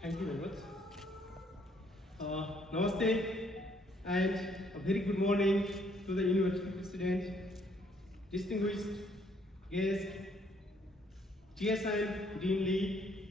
Thank you very much. Namaste and a very good morning to the University President, distinguished guest, GSM Dean Lee,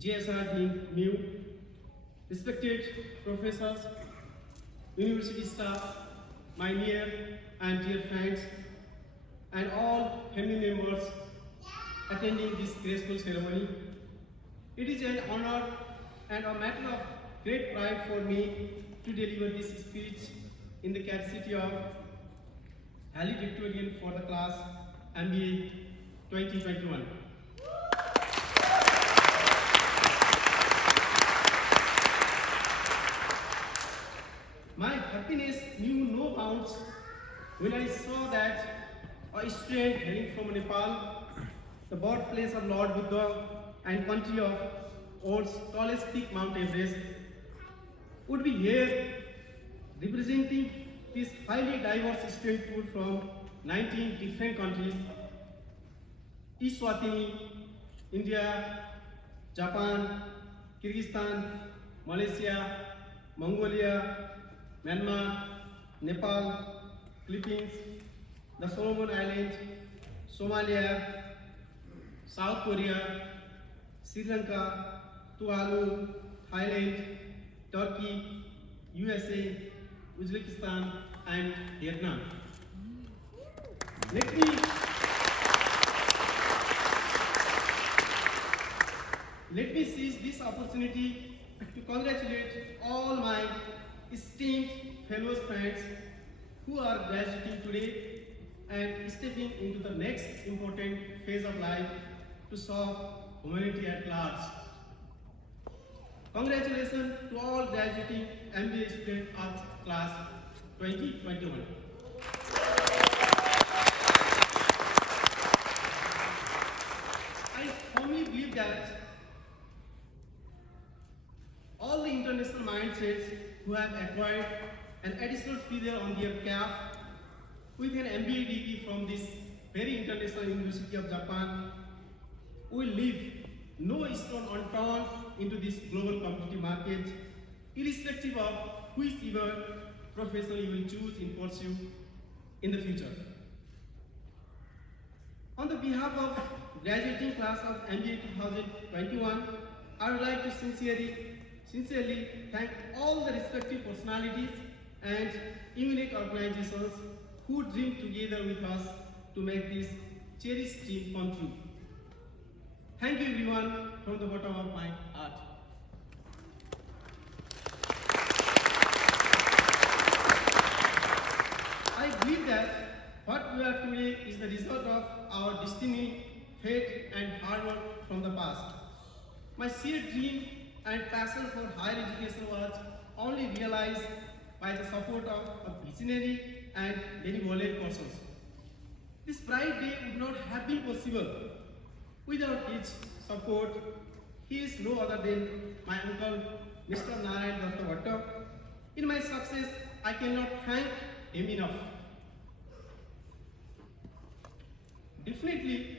GSR Dean Mew, respected professors, university staff, my near and dear friends, and all family members attending this graceful ceremony. It is an honor and a matter of great pride for me to deliver this speech in the capacity of valedictorian for the class MBA 2021. My happiness knew no bounds when I saw that a student hailing from Nepal, the birthplace of Lord Buddha and country of Earth's tallest peak, Mount Everest, would be here representing this highly diverse student pool from 19 different countries: Eswatini, India, Japan, Kyrgyzstan, Malaysia, Mongolia, Myanmar, Nepal, Philippines, the Solomon Islands, Somalia, South Korea, Sri Lanka, Tuvalu, Thailand, Turkey, USA, Uzbekistan, and Vietnam. Let me seize this opportunity to congratulate all my esteemed fellow friends who are graduating today and stepping into the next important phase of life to serve humanity at large. Congratulations to all graduating MBA students of class 2021. I firmly believe that all the international mindsets who have acquired an additional feather on their cap with an MBA degree from this very international University of Japan will leave no stone unturned into this global competitive market, irrespective of whichever profession you will choose in pursuit in the future. On the behalf of graduating class of MBA 2021, I would like to sincerely thank all the respective personalities and unique organizations who dream together with us to make this cherished dream come true. Thank you everyone from the bottom of my heart. I believe that what we are today is the result of our destiny, fate, and hard work from the past. My sheer dream and passion for higher education was only realized by the support of a visionary and benevolent persons. This bright day would not have been possible without his support. He is no other than my uncle, Mr. Narayan Datta Bhatta. In my success, I cannot thank him enough. Definitely,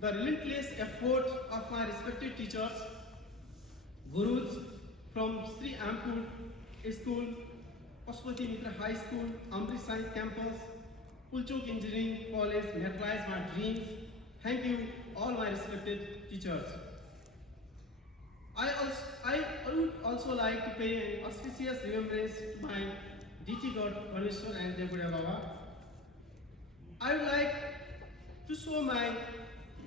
the relentless effort of my respected teachers, gurus from Sri Ampur School, Pashupati Mitra High School, Amrit Science Campus, Pulchok Engineering College materialized my dreams. Thank you, all my respected teachers. I would also like to pay an auspicious remembrance to my DT God, Parmeshwar and Devuda Baba. I would like to show my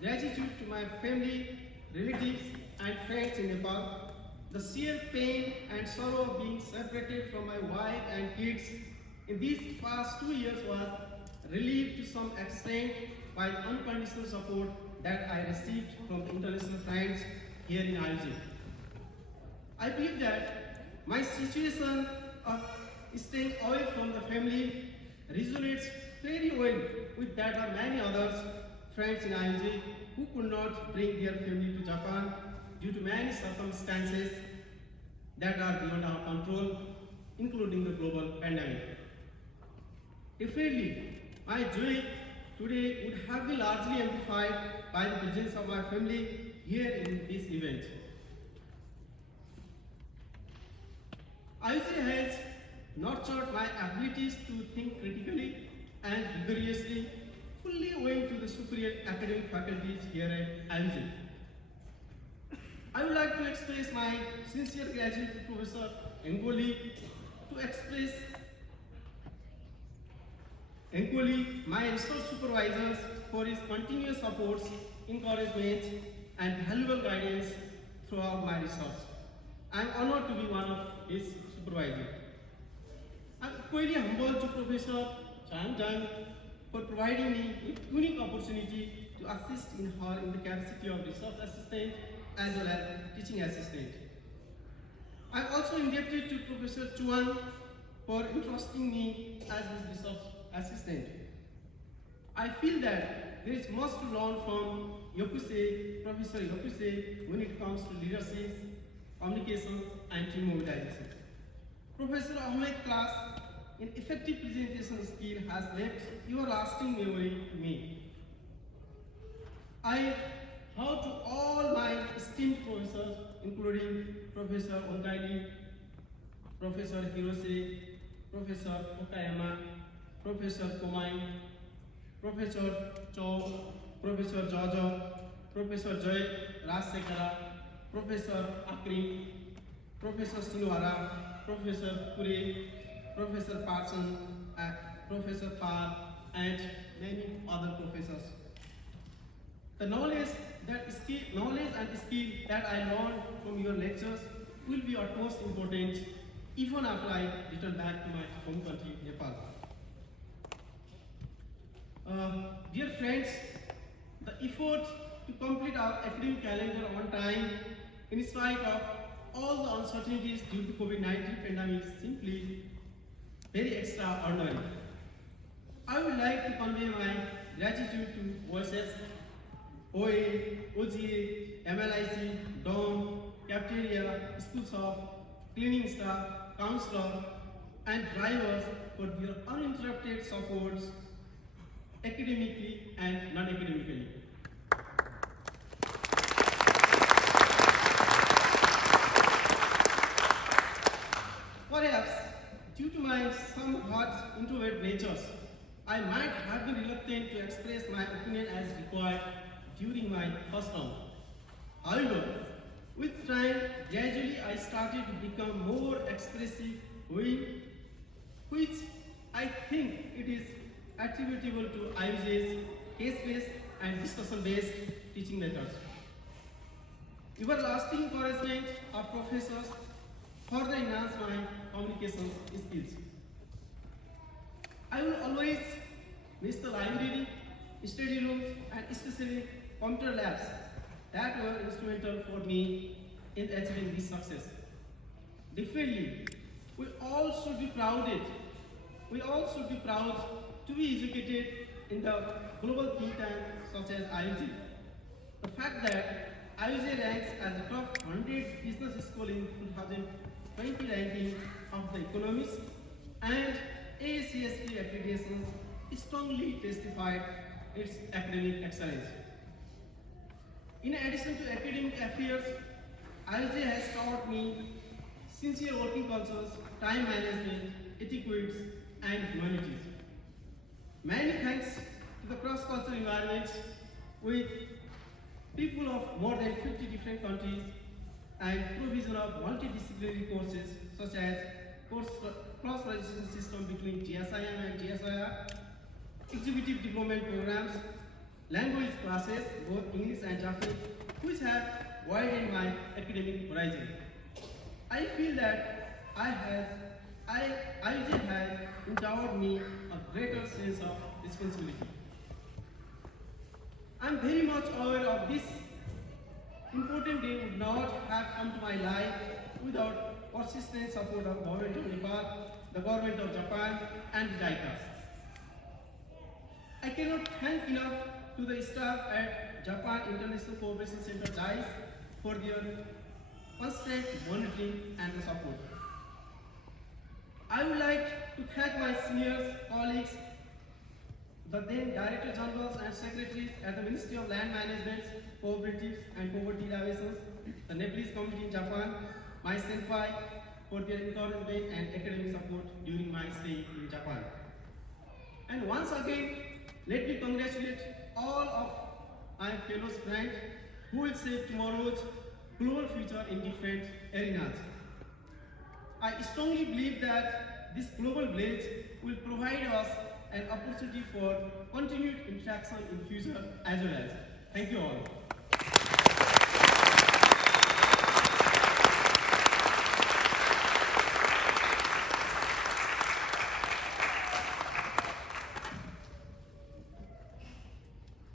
gratitude to my family, relatives, and friends in Nepal. The sheer pain and sorrow of being separated from my wife and kids in these past 2 years was relieved to some extent by the unconditional support that I received from international friends here in IUG. I believe that my situation of staying away from the family resonates very well with that of many others friends in IUG who could not bring their family to Japan due to many circumstances that are beyond our control, including the global pandemic. Definitely, my joy today would have been largely amplified by the presence of my family here in this event. nurtured my abilities to think critically and rigorously, fully owing to the superior academic faculties here at IUJ. I would like to express my sincere gratitude to Professor Engoli, to express Engoli, my research supervisors, for his continuous support, encouragement, and valuable guidance throughout my research. I am honored to be one of his supervisors. I am equally humbled to Professor Chan Jang for providing me with unique opportunity to assist in her in the capacity of research assistant as well as teaching assistant. I am also indebted to Professor Chuan for entrusting me as his research assistant. I feel that there is much to learn from Professor Yokuse, when it comes to leadership, communication, and team mobilization. Professor Ahmed's class in effective presentation skill has left everlasting memory to me. I bow to all my esteemed professors, including Professor Onkaili, Professor Hirose, Professor Okayama, Professor Komai, Professor Chow, Professor Jojo, Professor Joy Rasekara, Professor Akri, Professor Sinwara, Professor Kure, Professor Parson, Professor Pal, and many other professors. The knowledge and skill that I learned from your lectures will be utmost important even after I return back to my home country, Nepal. Dear friends, the effort to complete our academic calendar on time, in spite of all the uncertainties due to COVID-19 pandemic, is simply very extraordinary. I would like to convey my gratitude to OSS, OA, OGA, MLIC, DOM, cafeteria, school staff, cleaning staff, counselor, and drivers for their uninterrupted supports academically and non-academically. Perhaps due to my somewhat introvert natures, I might have been reluctant to express my opinion as required during my first round. However, with time, gradually I started to become more expressive, which I think it is attributable to IUJ's case-based and discussion-based teaching methods. Everlasting encouragement of professors further enhance my communication skills. I will always miss the library, study rooms, and especially computer labs that were instrumental for me in achieving this success. Differently, we all should be proud to be educated in the global think tank such as IUJ. The fact that IUJ ranks as the top 100 business school in 2020 ranking of the Economist and AACSP accreditations strongly testified its academic excellence. In addition to academic affairs, IUJ has taught me sincere working cultures, time management, etiquettes, and humanities. Many thanks to the cross-cultural environment with people of more than 50 different countries and provision of multidisciplinary courses such as cross-registration system between GSIM and GSIR, executive development programs, language classes, both English and Japanese, which have widened my academic horizon. I feel that IUJ has endowed me a greater sense of responsibility. I am very much aware of this important day would not have come to my life without persistent support of Government of Nepal, the Government of Japan, and JICA. I cannot thank enough to the staff at Japan International Cooperation Center JICE for their constant monitoring and the support. I would like to thank my seniors, colleagues, the then Director Generals and Secretaries at the Ministry of Land Management, Cooperatives and Poverty Alleviation, the Nepalese community in Japan, my senpai, for their encouragement and academic support during my stay in Japan. And once again, let me congratulate all of my fellow friends who will shape tomorrow's global future in different arenas. I strongly believe that this global village will provide us an opportunity for continued interaction in future as well as. Thank you all.